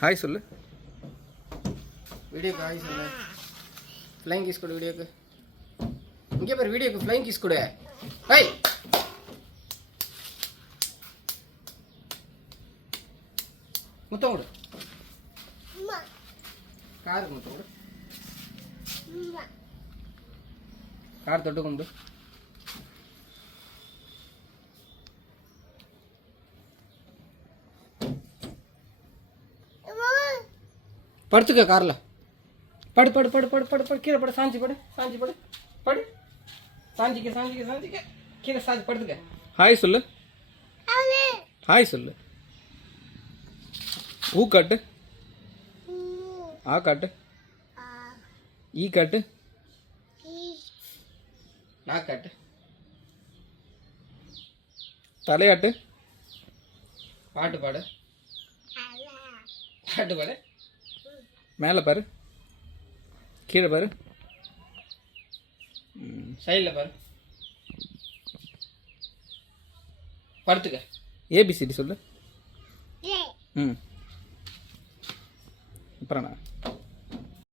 Hi சொல்லு. வீடியோக்கு hi சொல்லு. ஃப்ளைங் கிஸ் கொடு வீடியோக்கு. இங்கே பாரு வீடியோக்கு ஃப்ளைங் கிஸ் கொடு. ஹாய். முத்தம் கொடு. காருக்கு முத்தம் கொடு. கார் தொட்டு கொண்டு படுத்துக்க கார்ல. படு படு படு படு படு படு கீழே படு. சாஞ்சி படு. சாஞ்சி படு. படு. சாஞ்சிக்க சாஞ்சிக்க சாஞ்சிக்க கீழே சாஞ்சி படுத்துக்க. ஹாய் சொல்லு. ஹாய் சொல்லு. ஊ காட்டு. ஆ காட்டு. ஈ காட்டு. நான் காட்டு. தலையாட்டு. பாட்டு பாடு. பாட்டு பாடு. மேலே பாரு, கீழே பாரு, சைடில் பாரு. படுத்துக்க. ஏபிசிடி சொல்லு. ம் அப்புறம்